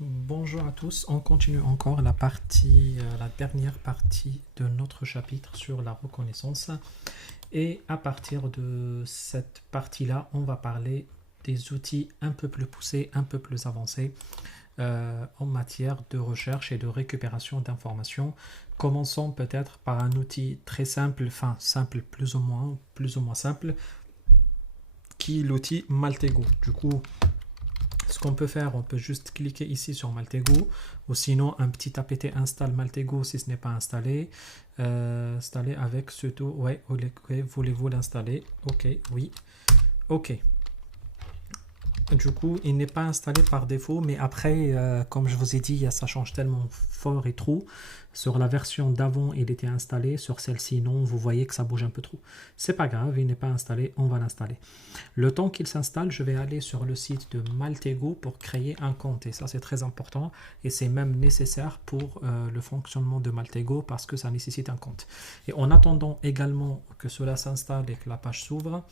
Bonjour à tous, on continue encore la dernière partie de notre chapitre sur la reconnaissance. Et à partir de cette partie-là, on va parler des outils un peu plus poussés, un peu plus avancés en matière de recherche et de récupération d'informations. Commençons peut-être par un outil très simple, enfin simple plus ou moins simple, qui est l'outil Maltego. Du coup, ce qu'on peut faire, on peut juste cliquer ici sur Maltego, ou sinon un petit apt install Maltego si ce n'est pas installé. Installer avec ce tout. Ouais, voulez-vous l'installer? Ok, oui. Ok. Du coup, il n'est pas installé par défaut, mais après, comme je vous ai dit, ça change tellement fort et trop. Sur la version d'avant, il était installé. Sur celle-ci, non. Vous voyez que ça bouge un peu trop. C'est pas grave, il n'est pas installé. On va l'installer. Le temps qu'il s'installe, je vais aller sur le site de Maltego pour créer un compte. Et ça, c'est très important. Et c'est même nécessaire pour le fonctionnement de Maltego parce que ça nécessite un compte. Et en attendant également que cela s'installe et que la page s'ouvre,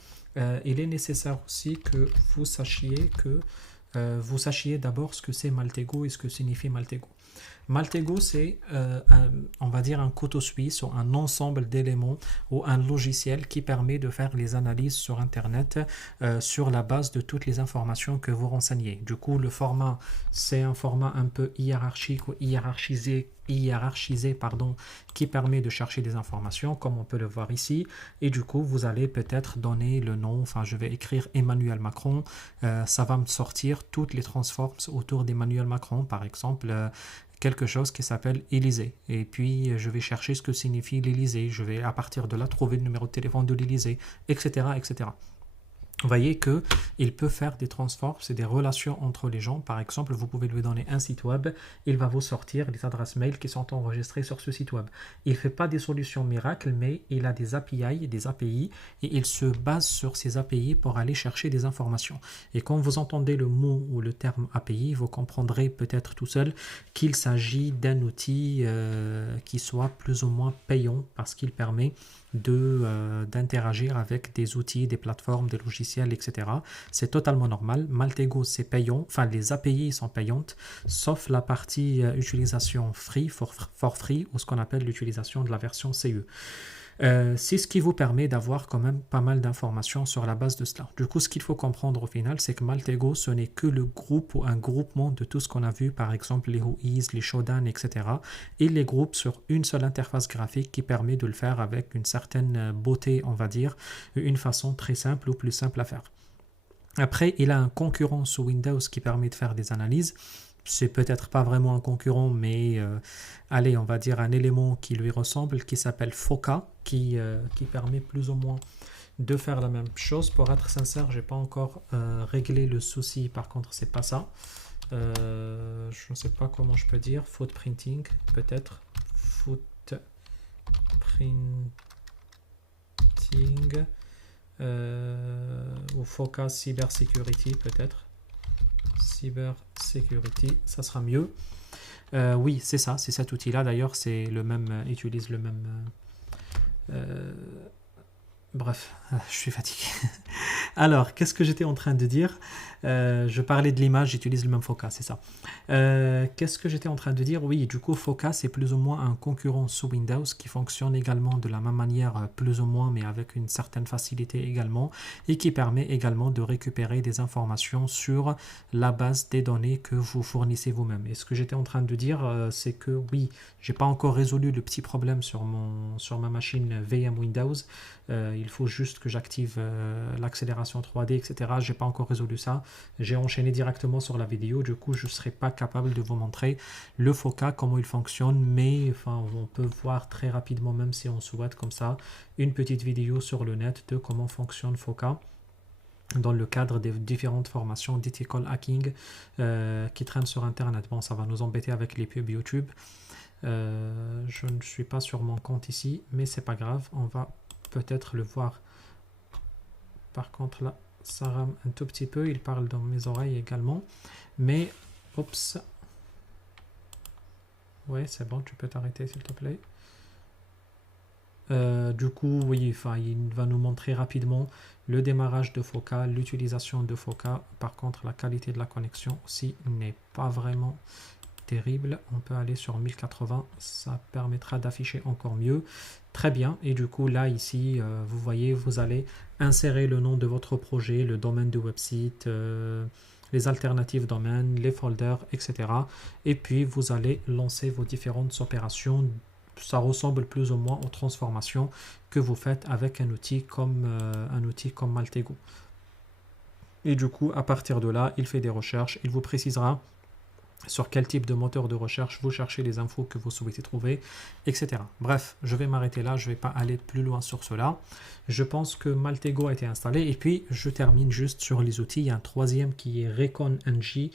il est nécessaire aussi que vous sachiez d'abord ce que c'est Maltego et ce que signifie Maltego. Maltego, c'est, on va dire, un couteau suisse ou un ensemble d'éléments ou un logiciel qui permet de faire les analyses sur Internet sur la base de toutes les informations que vous renseignez. Du coup, le format, c'est un format un peu hiérarchique ou hiérarchisé, pardon, qui permet de chercher des informations, comme on peut le voir ici. Et du coup, vous allez peut-être donner le nom, enfin, je vais écrire Emmanuel Macron. Ça va me sortir toutes les transforms autour d'Emmanuel Macron, par exemple. Quelque chose qui s'appelle Élysée. Et puis, je vais chercher ce que signifie l'Élysée. Je vais, à partir de là, trouver le numéro de téléphone de l'Élysée, etc., etc. Vous voyez qu'il peut faire des transforms, c'est des relations entre les gens. Par exemple, vous pouvez lui donner un site web, il va vous sortir les adresses mail qui sont enregistrées sur ce site web. Il ne fait pas des solutions miracles, mais il a des API, et il se base sur ces API pour aller chercher des informations. Et quand vous entendez le mot ou le terme API, vous comprendrez peut-être tout seul qu'il s'agit d'un outil qui soit plus ou moins payant parce qu'il permet d'interagir avec des outils, des plateformes, des logiciels, etc. C'est totalement normal. Maltego, c'est payant. Enfin, les API sont payantes, sauf la partie utilisation free, for free, ou ce qu'on appelle l'utilisation de la version CE. C'est ce qui vous permet d'avoir quand même pas mal d'informations sur la base de cela. Du coup, ce qu'il faut comprendre au final, c'est que Maltego, ce n'est que le groupe ou un groupement de tout ce qu'on a vu, par exemple les Whois, les Shodan, etc. Il les groupe sur une seule interface graphique qui permet de le faire avec une certaine beauté, on va dire, une façon très simple ou plus simple à faire. Après, il a un concurrent sous Windows qui permet de faire des analyses. C'est peut-être pas vraiment un concurrent, mais allez, on va dire un élément qui lui ressemble, qui s'appelle Foca, qui permet plus ou moins de faire la même chose. Pour être sincère, j'ai pas encore réglé le souci, par contre, c'est pas ça. Je ne sais pas comment je peux dire. Footprinting, peut-être. Footprinting. Ou Foca Cybersecurity, peut-être. Cybersecurity, ça sera mieux. Oui, c'est ça, c'est cet outil-là. D'ailleurs, c'est le même, utilise le même. Bref, je suis fatigué. Alors, qu'est-ce que j'étais en train de dire? Je parlais de l'image, j'utilise le même Foca, c'est ça. Qu'est-ce que j'étais en train de dire? Oui, du coup, Foca, c'est plus ou moins un concurrent sous Windows qui fonctionne également de la même manière, plus ou moins, mais avec une certaine facilité également, et qui permet également de récupérer des informations sur la base des données que vous fournissez vous-même. Et ce que j'étais en train de dire, c'est que oui, j'ai pas encore résolu le petit problème sur ma machine VM Windows. Il faut juste que j'active l'accélération 3D, etc. J'ai pas encore résolu ça. J'ai enchaîné directement sur la vidéo. Du coup, je ne serai pas capable de vous montrer le Foca, comment il fonctionne. Mais enfin, on peut voir très rapidement, même si on souhaite comme ça, une petite vidéo sur le net de comment fonctionne Foca dans le cadre des différentes formations d'ethical hacking qui traînent sur Internet. Bon, ça va nous embêter avec les pubs YouTube. Je ne suis pas sur mon compte ici, mais c'est pas grave. On va peut-être le voir. Par contre, là, ça rame un tout petit peu. Il parle dans mes oreilles également. Mais, oups. Ouais, c'est bon, tu peux t'arrêter, s'il te plaît. Du coup, oui, enfin, il va nous montrer rapidement le démarrage de Foca, l'utilisation de Foca. Par contre, la qualité de la connexion aussi n'est pas vraiment terrible. On peut aller sur 1080, ça permettra d'afficher encore mieux. Très bien, et du coup là ici vous voyez, vous allez insérer le nom de votre projet, le domaine du website, les alternatives domaines, les folders, etc. Et puis vous allez lancer vos différentes opérations. Ça ressemble plus ou moins aux transformations que vous faites avec un outil comme Maltego. Et du coup, à partir de là, il fait des recherches, il vous précisera sur quel type de moteur de recherche vous cherchez les infos que vous souhaitez trouver, etc. Bref, je vais m'arrêter là, je ne vais pas aller plus loin sur cela. Je pense que Maltego a été installé et puis je termine juste sur les outils. Il y a un troisième qui est Recon NG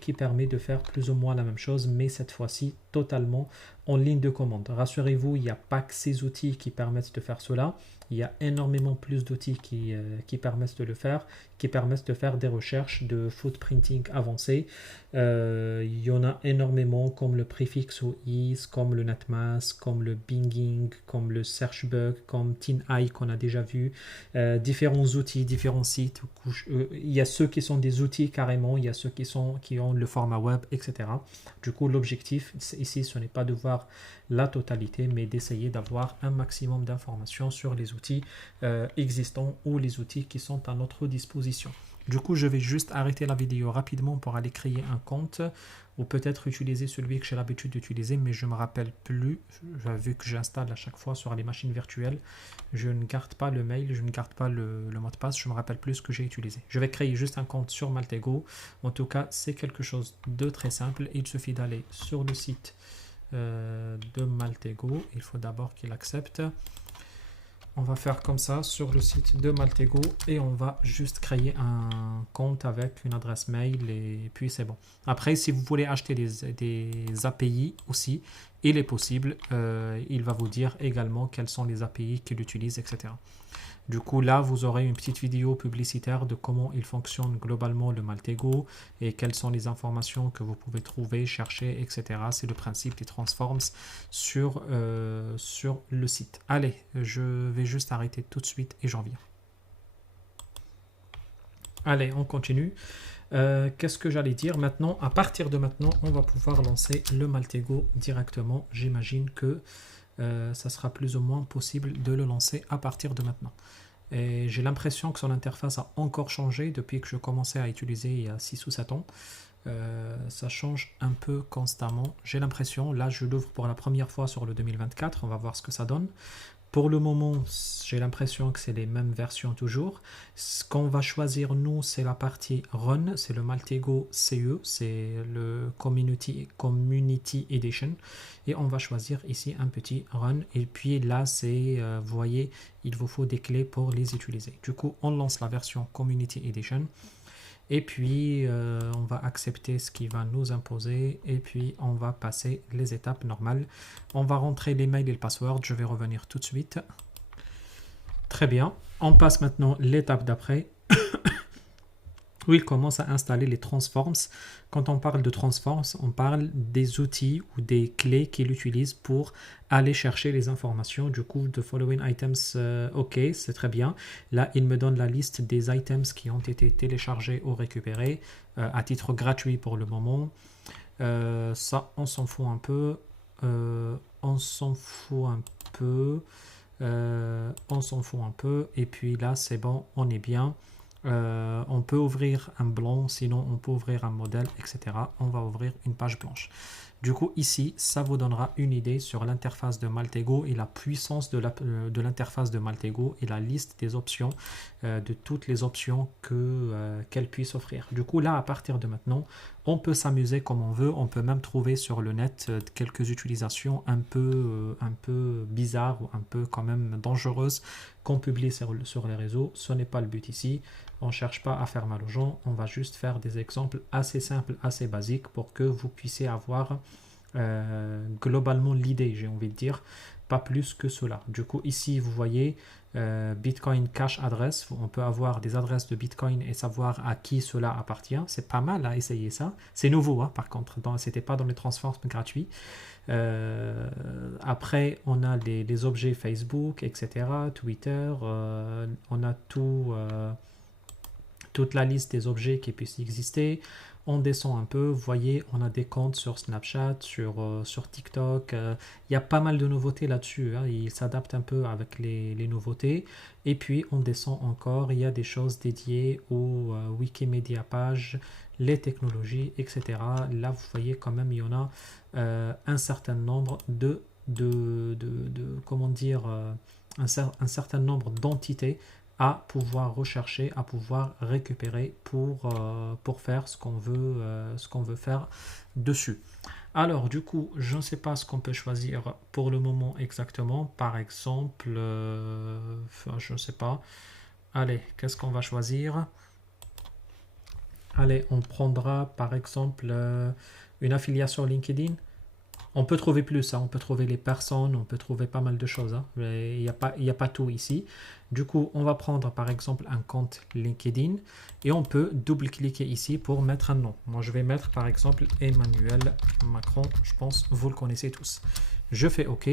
qui permet de faire plus ou moins la même chose, mais cette fois-ci totalement en ligne de commande. Rassurez-vous, il n'y a pas que ces outils qui permettent de faire cela. Il y a énormément plus d'outils qui permettent de le faire, qui permettent de faire des recherches de footprinting avancées. Il y en a énormément comme le préfixe OIS, comme le NetMask, comme le Binging, comme le Searchbug, comme TinEye qu'on a déjà vu. Différents outils, différents sites. Il y a ceux qui sont des outils carrément, il y a ceux qui ont le format web, etc. Du coup, l'objectif ici, ce n'est pas de voir la totalité, mais d'essayer d'avoir un maximum d'informations sur les outils existants ou les outils qui sont à notre disposition. Du coup, je vais juste arrêter la vidéo rapidement pour aller créer un compte ou peut-être utiliser celui que j'ai l'habitude d'utiliser, mais je ne me rappelle plus, vu que j'installe à chaque fois sur les machines virtuelles. Je ne garde pas le mail, je ne garde pas le mot de passe, je ne me rappelle plus ce que j'ai utilisé. Je vais créer juste un compte sur Maltego. En tout cas, c'est quelque chose de très simple. Il suffit d'aller sur le site de Maltego. Il faut d'abord qu'il accepte. On va faire comme ça sur le site de Maltego et on va juste créer un compte avec une adresse mail et puis c'est bon. Après, si vous voulez acheter des API aussi, il est possible. Il va vous dire également quelles sont les API qu'il utilise, etc. Du coup, là, vous aurez une petite vidéo publicitaire de comment il fonctionne globalement le Maltego et quelles sont les informations que vous pouvez trouver, chercher, etc. C'est le principe des transforms sur le site. Allez, je vais juste arrêter tout de suite et j'en viens. Allez, on continue. Qu'est-ce que j'allais dire maintenant? À partir de maintenant, on va pouvoir lancer le Maltego directement. J'imagine que ça sera plus ou moins possible de le lancer à partir de maintenant. Et j'ai l'impression que son interface a encore changé depuis que je commençais à utiliser il y a 6 ou 7 ans. Ça change un peu constamment. J'ai l'impression, là je l'ouvre pour la première fois sur le 2024, on va voir ce que ça donne. Pour le moment, j'ai l'impression que c'est les mêmes versions toujours. Ce qu'on va choisir, nous, c'est la partie Run, c'est le Maltego CE, c'est le Community Edition. Et on va choisir ici un petit Run. Et puis là, c'est, vous voyez, il vous faut des clés pour les utiliser. Du coup, on lance la version Community Edition. Et puis, on va accepter ce qui va nous imposer. Et puis, on va passer les étapes normales. On va rentrer l'email et le password. Je vais revenir tout de suite. Très bien. On passe maintenant l'étape d'après. Où il commence à installer les transforms. Quand on parle de transforms, on parle des outils ou des clés qu'il utilise pour aller chercher les informations. Du coup, the following items, ok, c'est très bien. Là, il me donne la liste des items qui ont été téléchargés ou récupérés à titre gratuit pour le moment. Ça, on s'en fout un peu. On s'en fout un peu. On s'en fout un peu. Et puis là, c'est bon, on est bien. On peut ouvrir un blanc, sinon on peut ouvrir un modèle, etc. On va ouvrir une page blanche. Du coup, ici, ça vous donnera une idée sur l'interface de Maltego et la puissance de l'interface de Maltego et la liste des options, de toutes les options qu'elle puisse offrir. Du coup, là, à partir de maintenant, on peut s'amuser comme on veut. On peut même trouver sur le net quelques utilisations un peu bizarres ou un peu quand même dangereuses qu'on publie sur les réseaux. Ce n'est pas le but ici. On ne cherche pas à faire mal aux gens. On va juste faire des exemples assez simples, assez basiques pour que vous puissiez avoir globalement l'idée, j'ai envie de dire, pas plus que cela. Du coup, ici, vous voyez, Bitcoin Cash Address. On peut avoir des adresses de Bitcoin et savoir à qui cela appartient. C'est pas mal à essayer ça. C'est nouveau, hein, par contre. C'était pas dans les transforms gratuits. Après, on a les objets Facebook, etc., Twitter. On a toute la liste des objets qui puissent exister. On descend un peu, vous voyez, on a des comptes sur Snapchat, sur TikTok. Il y a pas mal de nouveautés là-dessus, hein. Il s'adapte un peu avec les nouveautés. Et puis, on descend encore. Il y a des choses dédiées aux Wikimedia page, les technologies, etc. Là, vous voyez quand même, il y en a un certain nombre comment dire, un certain nombre d'entités à pouvoir rechercher, à pouvoir récupérer pour faire ce qu'on veut faire dessus. Alors, du coup, je ne sais pas ce qu'on peut choisir pour le moment exactement. Par exemple, je ne sais pas. Allez, qu'est-ce qu'on va choisir? Allez, on prendra par exemple une affiliation LinkedIn. On peut trouver plus, hein. On peut trouver les personnes, on peut trouver pas mal de choses, hein. Il n'y a pas tout ici. Du coup, on va prendre par exemple un compte LinkedIn et on peut double-cliquer ici pour mettre un nom. Moi, je vais mettre par exemple Emmanuel Macron. Je pense que vous le connaissez tous. Je fais OK.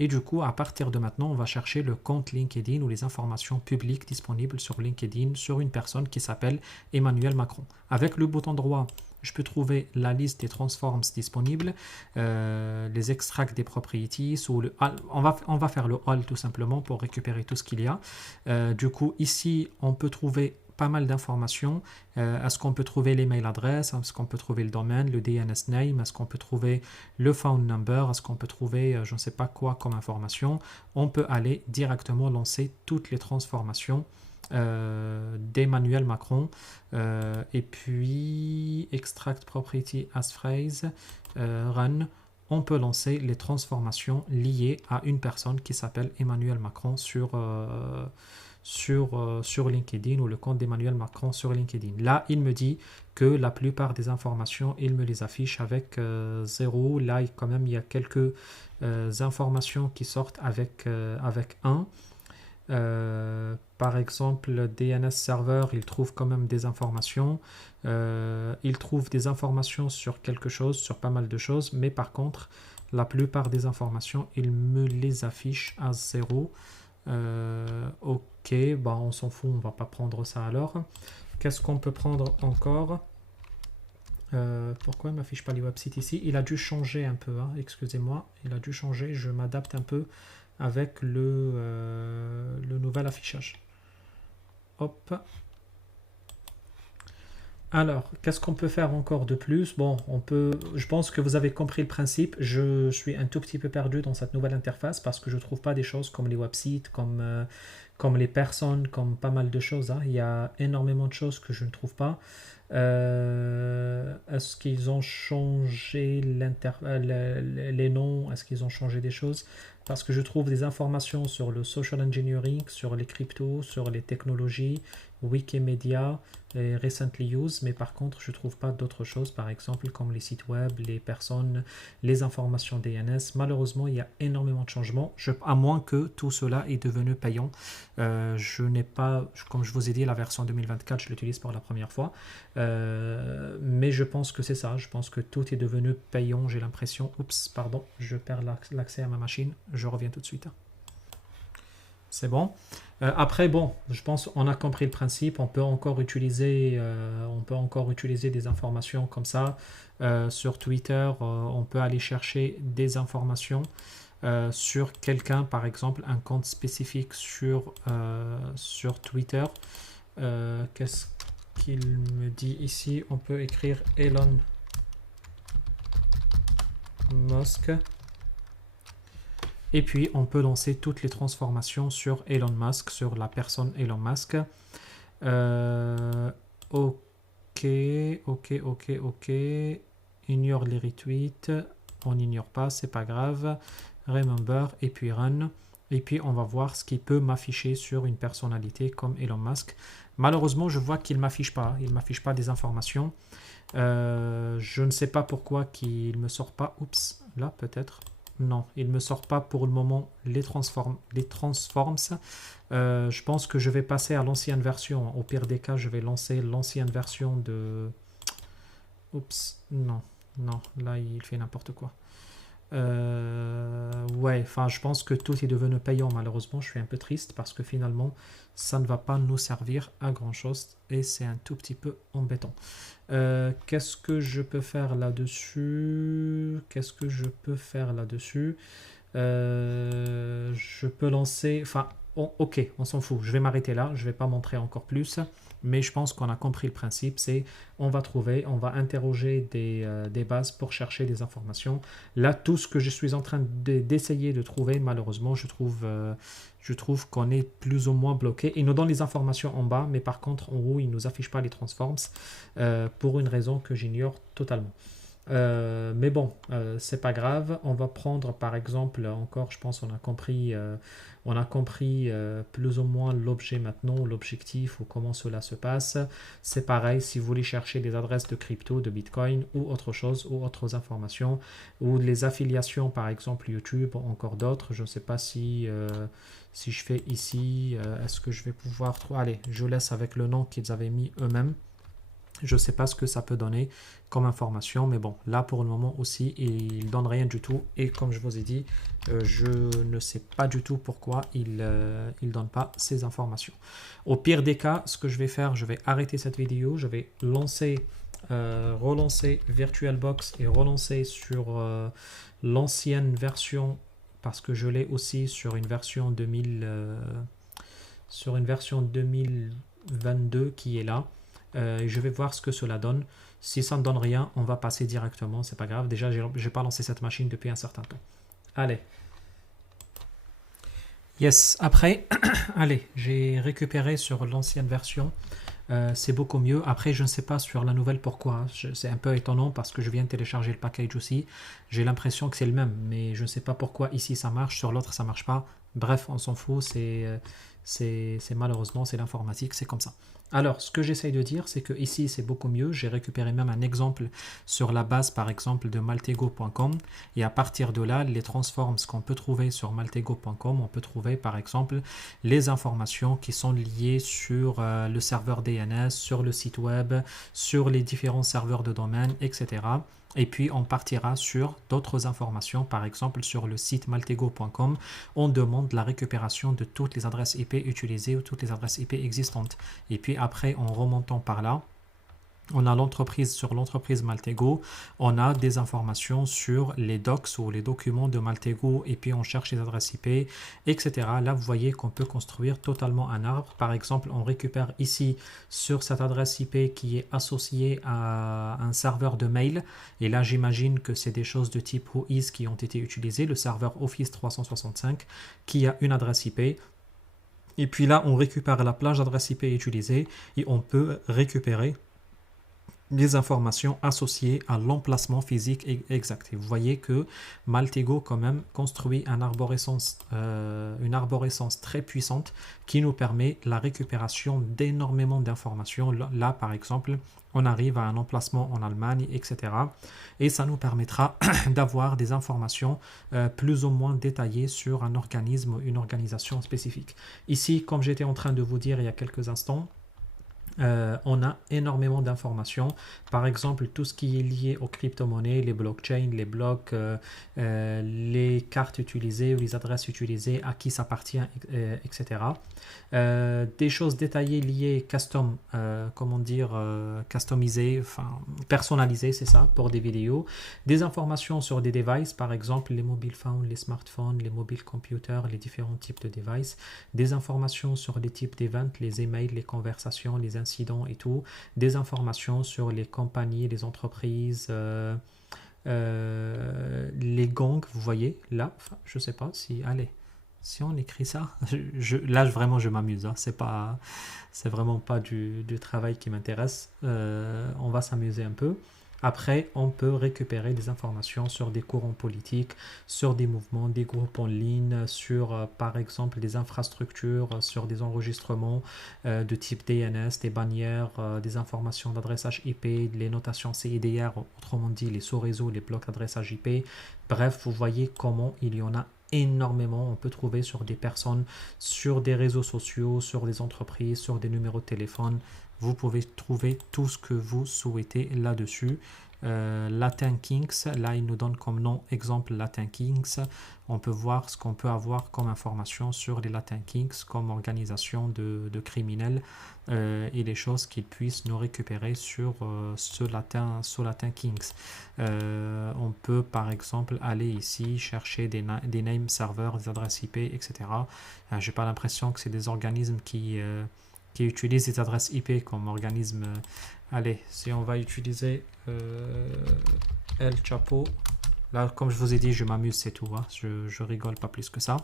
Et du coup, à partir de maintenant, on va chercher le compte LinkedIn ou les informations publiques disponibles sur LinkedIn sur une personne qui s'appelle Emmanuel Macron. Avec le bouton droit, je peux trouver la liste des transforms disponibles, les extracts des properties, ou on va faire le all tout simplement pour récupérer tout ce qu'il y a. Du coup, ici, on peut trouver pas mal d'informations. Est-ce qu'on peut trouver l'email adresse? Est-ce qu'on peut trouver le domaine, le DNS name? Est-ce qu'on peut trouver le phone number? Est-ce qu'on peut trouver je ne sais pas quoi comme information? On peut aller directement lancer toutes les transformations d'Emmanuel Macron et puis extract property as phrase run. On peut lancer les transformations liées à une personne qui s'appelle Emmanuel Macron sur LinkedIn ou le compte d'Emmanuel Macron sur LinkedIn. Là, il me dit que la plupart des informations, il me les affiche avec 0. Là, quand même, il y a quelques informations qui sortent avec 1. Par exemple, DNS serveur, il trouve quand même des informations. Il trouve des informations sur quelque chose, sur pas mal de choses, mais par contre, la plupart des informations, il me les affiche à 0. Ok, bah on s'en fout, on va pas prendre ça alors. Qu'est-ce qu'on peut prendre encore? Pourquoi il ne m'affiche pas les websites ici? Il a dû changer un peu, hein, excusez-moi, il a dû changer, je m'adapte un peu avec le nouvel affichage. Hop. Alors, qu'est-ce qu'on peut faire encore de plus? Bon, je pense que vous avez compris le principe. Je suis un tout petit peu perdu dans cette nouvelle interface parce que je ne trouve pas des choses comme les websites, comme les personnes, comme pas mal de choses, hein. Il y a énormément de choses que je ne trouve pas. Est-ce qu'ils ont changé les noms? Est-ce qu'ils ont changé des choses? Parce que je trouve des informations sur le social engineering, sur les cryptos, sur les technologies, Wikimedia, et recently used, mais par contre, je ne trouve pas d'autres choses, par exemple, comme les sites web, les personnes, les informations DNS. Malheureusement, il y a énormément de changements, à moins que tout cela est devenu payant. Je n'ai pas, comme je vous ai dit, la version 2024, je l'utilise pour la première fois. Mais je pense que c'est ça. Je pense que tout est devenu payant, j'ai l'impression. Oups, pardon, je perds l'accès à ma machine. Je reviens tout de suite. C'est bon. Après, bon, je pense qu'on a compris le principe. On peut encore utiliser des informations comme ça. Sur Twitter, on peut aller chercher des informations sur quelqu'un, par exemple, un compte spécifique sur Twitter. Qu'est-ce qu'il me dit ici? On peut écrire Elon Musk. Et puis, on peut lancer toutes les transformations sur Elon Musk, sur la personne Elon Musk. Ok. Ignore les retweets. On n'ignore pas, c'est pas grave. Remember, et puis Run. Et puis, on va voir ce qui peut m'afficher sur une personnalité comme Elon Musk. Malheureusement, je vois qu'il ne m'affiche pas. Il ne m'affiche pas des informations. Je ne sais pas pourquoi qu'il ne me sort pas. Oups, là peut-être. Non, il ne me sort pas pour le moment les transforms. Je pense que je vais passer à l'ancienne version. Au pire des cas, je vais lancer l'ancienne version de... Oups, non, non, là il fait n'importe quoi. Ouais, enfin, je pense que tout est devenu payant malheureusement. Je suis un peu triste parce que finalement, ça ne va pas nous servir à grand chose et c'est un tout petit peu embêtant. Qu'est-ce que je peux faire là-dessus? Qu'est-ce que je peux faire là-dessus? Je peux lancer. Enfin, ok, on s'en fout. Je vais m'arrêter là. Je ne vais pas montrer encore plus. Mais je pense qu'on a compris le principe. C'est on va interroger des bases pour chercher des informations. Là, tout ce que je suis en train d'essayer de trouver, malheureusement, je trouve qu'on est plus ou moins bloqué. Il nous donne les informations en bas, mais par contre, en haut, il ne nous affiche pas les transforms pour une raison que j'ignore totalement. Mais bon, c'est pas grave. On va prendre par exemple encore, je pense, on a compris plus ou moins l'objet maintenant, l'objectif ou comment cela se passe. C'est pareil si vous voulez chercher des adresses de crypto, de Bitcoin ou autre chose ou autres informations ou les affiliations par exemple YouTube, encore d'autres. Je ne sais pas si je fais ici, est-ce que je vais pouvoir trouver. Allez, je laisse avec le nom qu'ils avaient mis eux-mêmes. Je ne sais pas ce que ça peut donner comme information, mais bon, là pour le moment aussi, il ne donne rien du tout. Et comme je vous ai dit, je ne sais pas du tout pourquoi il ne donne pas ces informations. Au pire des cas, ce que je vais faire, je vais arrêter cette vidéo, je vais relancer VirtualBox et relancer sur l'ancienne version parce que je l'ai aussi sur une version 2022 qui est là. Je vais voir ce que cela donne. Si ça ne donne rien, on va passer directement, c'est pas grave. Déjà, je n'ai pas lancé cette machine depuis un certain temps. Allez. Yes, après, allez, j'ai récupéré sur l'ancienne version. C'est beaucoup mieux. Après, je ne sais pas sur la nouvelle pourquoi. C'est un peu étonnant parce que je viens de télécharger le package aussi. J'ai l'impression que c'est le même, mais je ne sais pas pourquoi ici ça marche, sur l'autre ça marche pas. Bref, on s'en fout. C'est malheureusement, c'est l'informatique, c'est comme ça. Alors, ce que j'essaye de dire, c'est que ici, c'est beaucoup mieux. J'ai récupéré même un exemple sur la base, par exemple, de maltego.com. Et à partir de là, les transforms qu'on peut trouver sur maltego.com, on peut trouver, par exemple, les informations qui sont liées sur le serveur DNS, sur le site web, sur les différents serveurs de domaine, etc. Et puis, on partira sur d'autres informations, par exemple sur le site maltego.com, on demande la récupération de toutes les adresses IP utilisées ou toutes les adresses IP existantes. Et puis après, en remontant par là, on a l'entreprise sur l'entreprise Maltego, on a des informations sur les docs ou les documents de Maltego et puis on cherche les adresses IP, etc. Là, vous voyez qu'on peut construire totalement un arbre. Par exemple, on récupère ici sur cette adresse IP qui est associée à un serveur de mail. Et là, j'imagine que c'est des choses de type Whois qui ont été utilisées, le serveur Office 365 qui a une adresse IP. Et puis là, on récupère la plage d'adresse IP utilisée et on peut récupérer les informations associées à l'emplacement physique exact. Et vous voyez que Maltego quand même construit une arborescence très puissante qui nous permet la récupération d'énormément d'informations. Là, par exemple, on arrive à un emplacement en Allemagne, etc. Et ça nous permettra d'avoir des informations plus ou moins détaillées sur un organisme ou une organisation spécifique. Ici, comme j'étais en train de vous dire il y a quelques instants, on a énormément d'informations. Par exemple, tout ce qui est lié aux crypto-monnaies, les blockchains, les blocs, les cartes utilisées ou les adresses utilisées, à qui ça appartient, etc. Des choses détaillées liées custom, customisées, enfin personnalisées, c'est ça, pour des vidéos. Des informations sur des devices, par exemple les mobile phones, les smartphones, les mobile computers, les différents types de devices. Des informations sur les types d'events, les emails, les conversations, les incidents et tout. Des informations sur les compagnies, les entreprises, les gangs, vous voyez, là, enfin, je sais pas si, allez, si on écrit ça, là vraiment je m'amuse, hein. C'est vraiment pas du travail qui m'intéresse, on va s'amuser un peu. Après, on peut récupérer des informations sur des courants politiques, sur des mouvements, des groupes en ligne, sur par exemple des infrastructures, sur des enregistrements de type DNS, des bannières, des informations d'adressage IP, les notations CIDR, autrement dit les sous-réseaux, les blocs d'adressage IP. Bref, vous voyez comment il y en a énormément. On peut trouver sur des personnes, sur des réseaux sociaux, sur des entreprises, sur des numéros de téléphone. Vous pouvez trouver tout ce que vous souhaitez là-dessus. Latin Kings, là il nous donne comme nom exemple Latin Kings. On peut voir ce qu'on peut avoir comme information sur les Latin Kings comme organisation de criminels et les choses qu'ils puissent nous récupérer sur ce Latin Kings. On peut par exemple aller ici chercher des name servers, des adresses IP, etc. J'ai pas l'impression que c'est des organismes qui utilisent des adresses IP comme organisme. Allez, si on va utiliser El Chapo, là, comme je vous ai dit, je m'amuse, c'est tout. Hein. Je rigole pas plus que ça.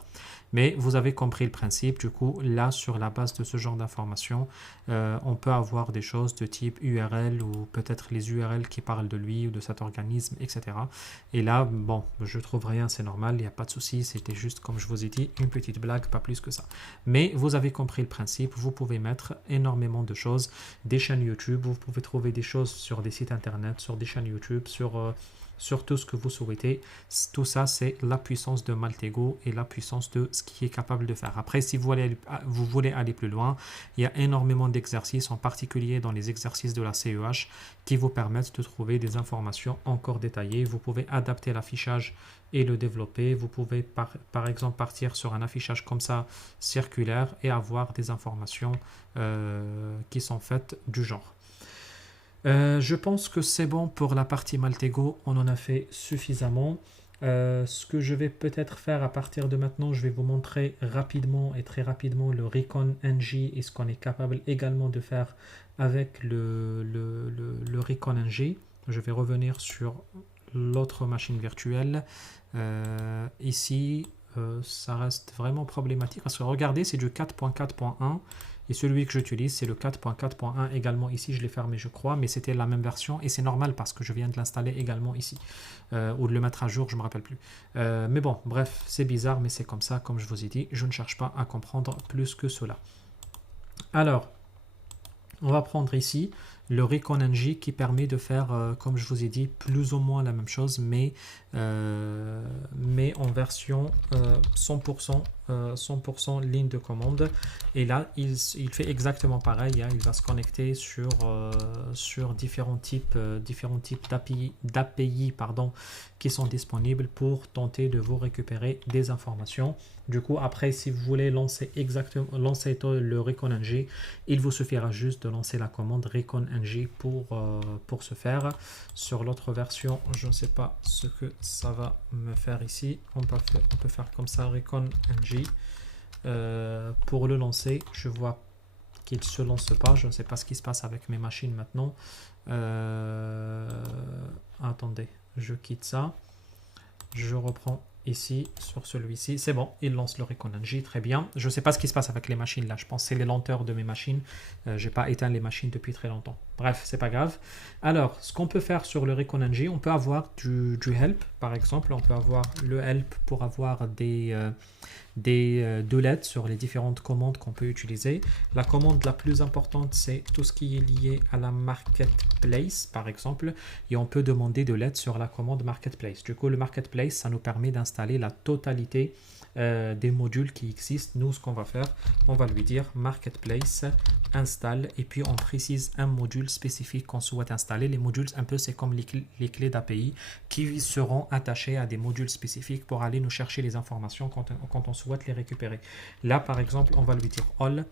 Mais vous avez compris le principe. Du coup, là, sur la base de ce genre d'informations, on peut avoir des choses de type URL ou peut-être les URL qui parlent de lui ou de cet organisme, etc. Et là, bon, je trouve rien, c'est normal, il n'y a pas de souci. C'était juste, comme je vous ai dit, une petite blague, pas plus que ça. Mais vous avez compris le principe. Vous pouvez mettre énormément de choses, des chaînes YouTube. Vous pouvez trouver des choses sur des sites internet, sur des chaînes YouTube, sur tout ce que vous souhaitez. Tout ça, c'est la puissance de Maltego et la puissance de ce qu'il est capable de faire. Après, si vous voulez aller plus loin, il y a énormément d'exercices, en particulier dans les exercices de la CEH, qui vous permettent de trouver des informations encore détaillées. Vous pouvez adapter l'affichage et le développer. Vous pouvez par exemple partir sur un affichage comme ça, circulaire, et avoir des informations qui sont faites du genre. Je pense que c'est bon pour la partie Maltego, on en a fait suffisamment. Ce que je vais peut-être faire à partir de maintenant, je vais vous montrer rapidement et très rapidement le Recon NG et ce qu'on est capable également de faire avec le Recon NG. Je vais revenir sur l'autre machine virtuelle. Ici, ça reste vraiment problématique parce que regardez, c'est du 4.4.1. Et celui que j'utilise, c'est le 4.4.1 également ici. Je l'ai fermé, je crois, mais c'était la même version. Et c'est normal parce que je viens de l'installer également ici. Ou de le mettre à jour, je ne me rappelle plus. Mais bon, bref, c'est bizarre, mais c'est comme ça, comme je vous ai dit. Je ne cherche pas à comprendre plus que cela. Alors, on va prendre ici le Recon NG qui permet de faire, comme je vous ai dit, plus ou moins la même chose, mais en version 100% ligne de commande. Et là, il fait exactement pareil. Hein. Il va se connecter sur différents types d'API qui sont disponibles pour tenter de vous récupérer des informations. Du coup, après, si vous voulez lancer le Recon NG, il vous suffira juste de lancer la commande Recon NG pour ce faire. Sur l'autre version, je ne sais pas ce que ça va me faire ici. On peut faire comme ça, Recon NG. Pour le lancer, je vois qu'il ne se lance pas. Je ne sais pas ce qui se passe avec mes machines maintenant. Attendez, je quitte ça. Je reprends ici sur celui-ci. C'est bon, il lance le Recon NG, très bien. Je ne sais pas ce qui se passe avec les machines là. Je pense que c'est les lenteurs de mes machines. Je n'ai pas éteint les machines depuis très longtemps. Bref, c'est pas grave. Alors, ce qu'on peut faire sur le Recon NG, on peut avoir du help par exemple. On peut avoir le help pour avoir des LED sur les différentes commandes qu'on peut utiliser. La commande la plus importante, c'est tout ce qui est lié à la marketplace, par exemple, et on peut demander de l'aide sur la commande marketplace. Du coup, le marketplace, ça nous permet d'installer la totalité des modules qui existent. Nous, ce qu'on va faire, on va lui dire marketplace installe et puis on précise un module spécifique qu'on souhaite installer. Les modules, un peu, c'est comme les clés d'API qui seront attachées à des modules spécifiques pour aller nous chercher les informations quand on souhaite les récupérer. Là, par exemple, on va lui dire all.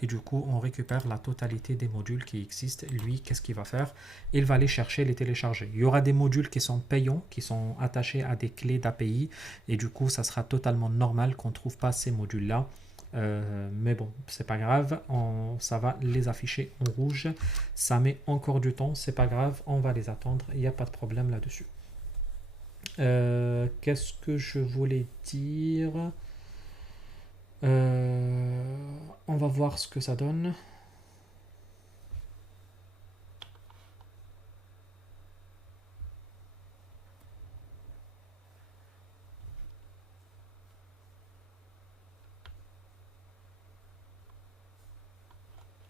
Et du coup, on récupère la totalité des modules qui existent. Lui, qu'est-ce qu'il va faire? Il va aller chercher, les télécharger. Il y aura des modules qui sont payants, qui sont attachés à des clés d'API. Et du coup, ça sera totalement normal qu'on ne trouve pas ces modules-là. Mais bon, c'est pas grave. Ça va les afficher en rouge. Ça met encore du temps, c'est pas grave. On va les attendre. Il n'y a pas de problème là-dessus. Qu'est-ce que je voulais dire? On va voir ce que ça donne.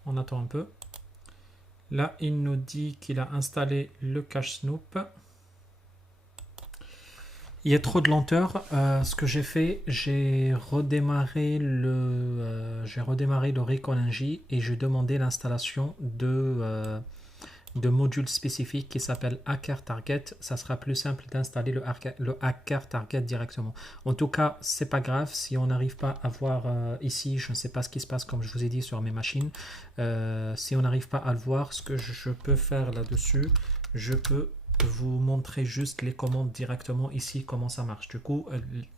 On attend un peu. Là, il nous dit qu'il a installé le cache Snoop. Il y a trop de lenteur. Ce que j'ai fait, j'ai redémarré le Recon-NG et j'ai demandé l'installation de modules spécifiques qui s'appelle Hacker Target. Ça sera plus simple d'installer le Hacker Target directement. En tout cas, c'est pas grave si on n'arrive pas à voir ici. Je ne sais pas ce qui se passe comme je vous ai dit sur mes machines. Si on n'arrive pas à le voir, ce que je peux faire là-dessus, je peux vous montrer juste les commandes directement ici, comment ça marche. Du coup,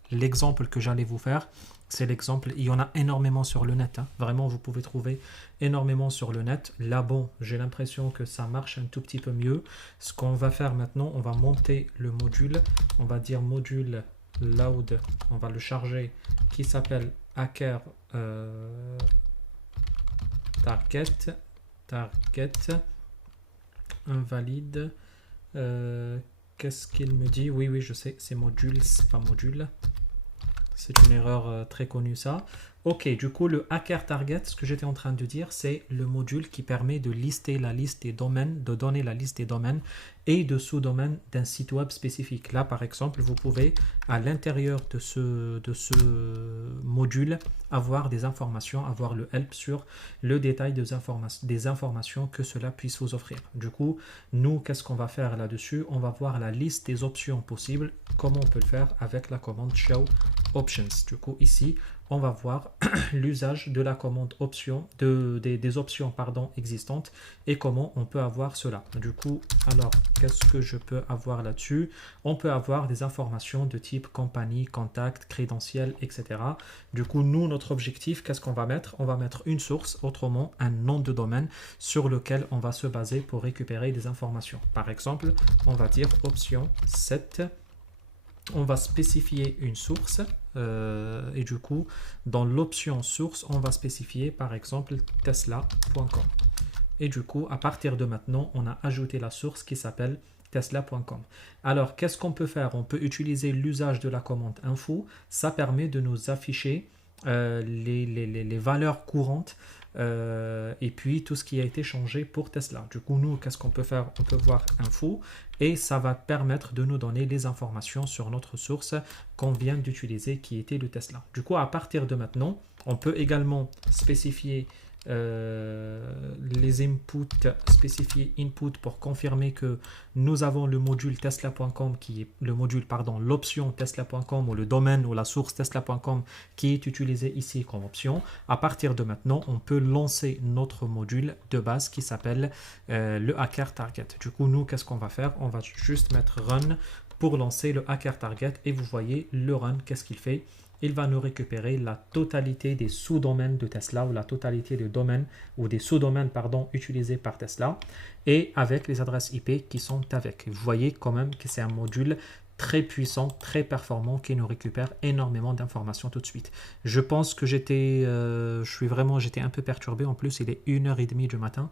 l'exemple que j'allais vous faire, c'est l'exemple, il y en a énormément sur le net, hein. Vraiment, vous pouvez trouver énormément sur le net. Là, bon, j'ai l'impression que ça marche un tout petit peu mieux. Ce qu'on va faire maintenant, on va monter le module, on va dire module load, on va le charger, qui s'appelle Hacker Target, invalide. Qu'est-ce qu'il me dit? Oui, je sais, c'est module, c'est pas module. C'est une erreur très connue ça. Ok, du coup, le Hacker Target, ce que j'étais en train de dire, c'est le module qui permet de lister la liste des domaines, de donner la liste des domaines et de sous-domaines d'un site web spécifique. Là, par exemple, vous pouvez, à l'intérieur de ce module, avoir des informations, avoir le help sur le détail des informations que cela puisse vous offrir. Du coup, nous, qu'est-ce qu'on va faire là-dessus? On va voir la liste des options possibles, comment on peut le faire avec la commande show options. Du coup, ici, on va voir l'usage de la commande option, des options existantes et comment on peut avoir cela. Du coup, alors, qu'est-ce que je peux avoir là-dessus? On peut avoir des informations de type compagnie, contact, crédentiel, etc. Du coup, nous, notre objectif, qu'est-ce qu'on va mettre? On va mettre une source, autrement un nom de domaine sur lequel on va se baser pour récupérer des informations. Par exemple, on va dire option 7. On va spécifier une source et du coup, dans l'option source, on va spécifier par exemple tesla.com. Et du coup, à partir de maintenant, on a ajouté la source qui s'appelle tesla.com. Alors, qu'est-ce qu'on peut faire? On peut utiliser l'usage de la commande info. Ça permet de nous afficher les valeurs courantes et puis tout ce qui a été changé pour Tesla. Du coup, nous, qu'est-ce qu'on peut faire? On peut voir info et ça va permettre de nous donner les informations sur notre source qu'on vient d'utiliser qui était le Tesla. Du coup, à partir de maintenant, on peut également spécifier les inputs, spécifier input pour confirmer que nous avons le module tesla.com qui est le module, pardon, l'option tesla.com ou le domaine ou la source tesla.com qui est utilisé ici comme option. À partir de maintenant, on peut lancer notre module de base qui s'appelle le Hacker Target. Du coup, nous, qu'est-ce qu'on va faire? On va juste mettre run pour lancer le Hacker Target et vous voyez le run, qu'est-ce qu'il fait? Il va nous récupérer la totalité des sous-domaines de Tesla ou la totalité des domaines ou des sous-domaines utilisés par Tesla et avec les adresses IP qui sont avec. Vous voyez quand même que c'est un module très puissant, très performant qui nous récupère énormément d'informations tout de suite. Je pense que j'étais un peu perturbé. En plus, il est 1h30 du matin.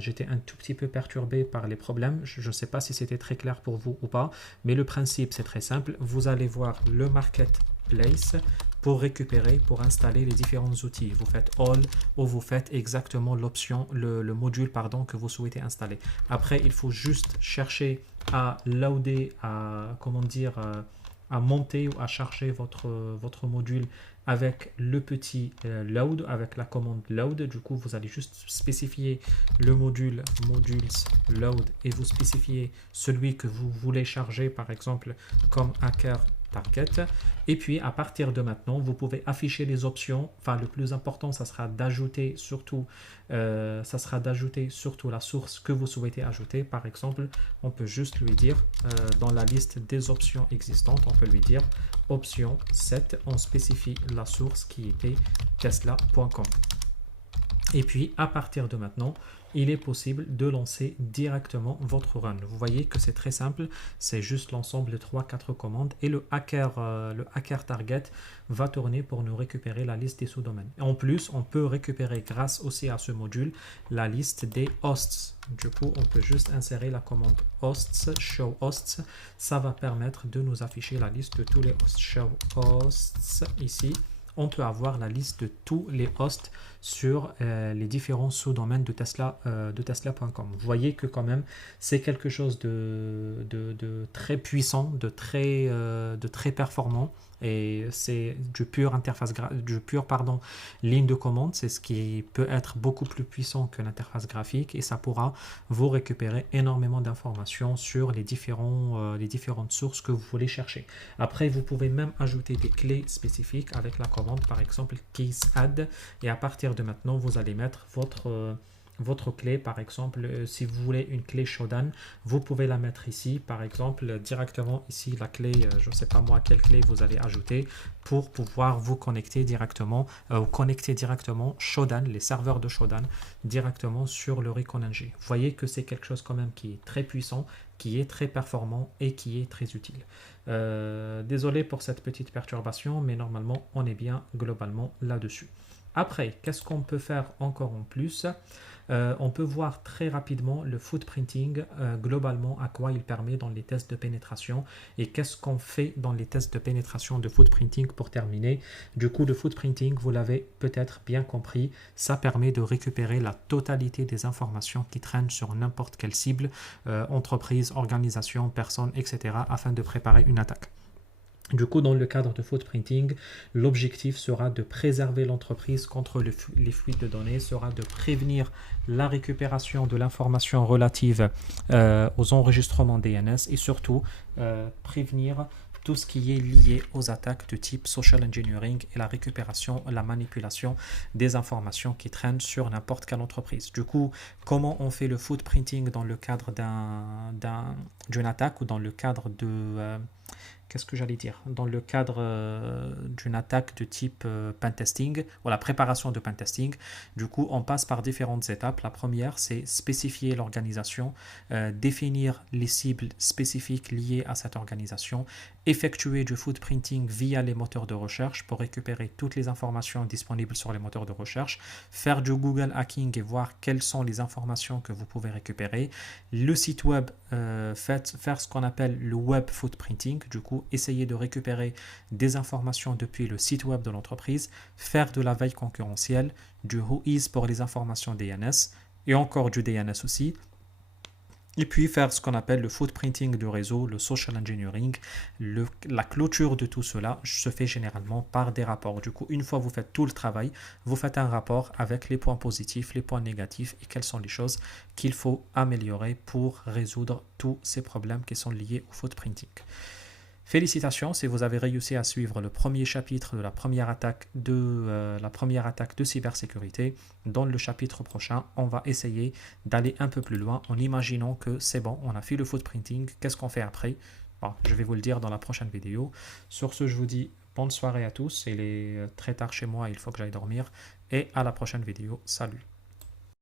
J'étais un tout petit peu perturbé par les problèmes. Je ne sais pas si c'était très clair pour vous ou pas, mais le principe, c'est très simple. Vous allez voir le marketplace pour récupérer, pour installer les différents outils. Vous faites all ou vous faites exactement l'option, le module que vous souhaitez installer. Après, il faut juste chercher à loader, à monter ou à charger votre module avec le petit load, avec la commande load. Du coup, vous allez juste spécifier le modules load et vous spécifiez celui que vous voulez charger, par exemple, comme Hacker Target. Et puis, à partir de maintenant, vous pouvez afficher les options. Enfin, le plus important, ça sera d'ajouter surtout la source que vous souhaitez ajouter. Par exemple, on peut juste lui dire dans la liste des options existantes, on peut lui dire option 7, on spécifie la source qui était tesla.com. Et puis, à partir de maintenant, il est possible de lancer directement votre run. Vous voyez que c'est très simple, c'est juste l'ensemble de 3-4 commandes et le hacker target va tourner pour nous récupérer la liste des sous-domaines. En plus, on peut récupérer grâce aussi à ce module la liste des hosts. Du coup, on peut juste insérer la commande hosts, show hosts. Ça va permettre de nous afficher la liste de tous les hosts. Show hosts ici. on peut avoir la liste de tous les hosts sur les différents sous-domaines de Tesla.com. Vous voyez que quand même, c'est quelque chose de très puissant, de très performant. Et c'est du pur ligne de commande, c'est ce qui peut être beaucoup plus puissant que l'interface graphique et ça pourra vous récupérer énormément d'informations sur les différentes sources que vous voulez chercher. Après, vous pouvez même ajouter des clés spécifiques avec la commande, par exemple case add, et à partir de maintenant, vous allez mettre votre clé, par exemple, si vous voulez une clé Shodan, vous pouvez la mettre ici, par exemple, directement ici, la clé, je ne sais pas moi quelle clé vous allez ajouter pour pouvoir vous connecter directement, Shodan, les serveurs de Shodan, directement sur le Recon NG. Vous voyez que c'est quelque chose quand même qui est très puissant, qui est très performant et qui est très utile. Désolé pour cette petite perturbation, mais normalement, on est bien globalement là-dessus. Après, qu'est-ce qu'on peut faire encore en plus? On peut voir très rapidement le footprinting, globalement à quoi il permet dans les tests de pénétration et qu'est-ce qu'on fait dans les tests de pénétration de footprinting pour terminer. Du coup, le footprinting, vous l'avez peut-être bien compris, ça permet de récupérer la totalité des informations qui traînent sur n'importe quelle cible, entreprise, organisation, personne, etc. afin de préparer une attaque. Du coup, dans le cadre de footprinting, l'objectif sera de préserver l'entreprise contre les fuites de données, sera de prévenir la récupération de l'information relative aux enregistrements DNS et surtout prévenir tout ce qui est lié aux attaques de type social engineering et la récupération, la manipulation des informations qui traînent sur n'importe quelle entreprise. Du coup, comment on fait le footprinting dans le cadre d'une attaque ou dans le cadre de... qu'est-ce que j'allais dire? Dans le cadre d'une attaque de type pentesting ou la préparation de pentesting, du coup, on passe par différentes étapes. La première, c'est spécifier l'organisation, définir les cibles spécifiques liées à cette organisation, effectuer du footprinting via les moteurs de recherche pour récupérer toutes les informations disponibles sur les moteurs de recherche, faire du Google hacking et voir quelles sont les informations que vous pouvez récupérer. Le site web, faire ce qu'on appelle le web footprinting, du coup, essayer de récupérer des informations depuis le site web de l'entreprise, faire de la veille concurrentielle, du Whois pour les informations DNS et encore du DNS aussi. Et puis faire ce qu'on appelle le footprinting du réseau, le social engineering. La clôture de tout cela se fait généralement par des rapports. Du coup, une fois vous faites tout le travail, vous faites un rapport avec les points positifs, les points négatifs et quelles sont les choses qu'il faut améliorer pour résoudre tous ces problèmes qui sont liés au footprinting. Félicitations si vous avez réussi à suivre le premier chapitre de la première attaque de cybersécurité. Dans le chapitre prochain, on va essayer d'aller un peu plus loin en imaginant que c'est bon, on a fait le footprinting, qu'est-ce qu'on fait après? Bon, je vais vous le dire dans la prochaine vidéo. Sur ce, je vous dis bonne soirée à tous. Il est très tard chez moi, il faut que j'aille dormir. Et à la prochaine vidéo. Salut!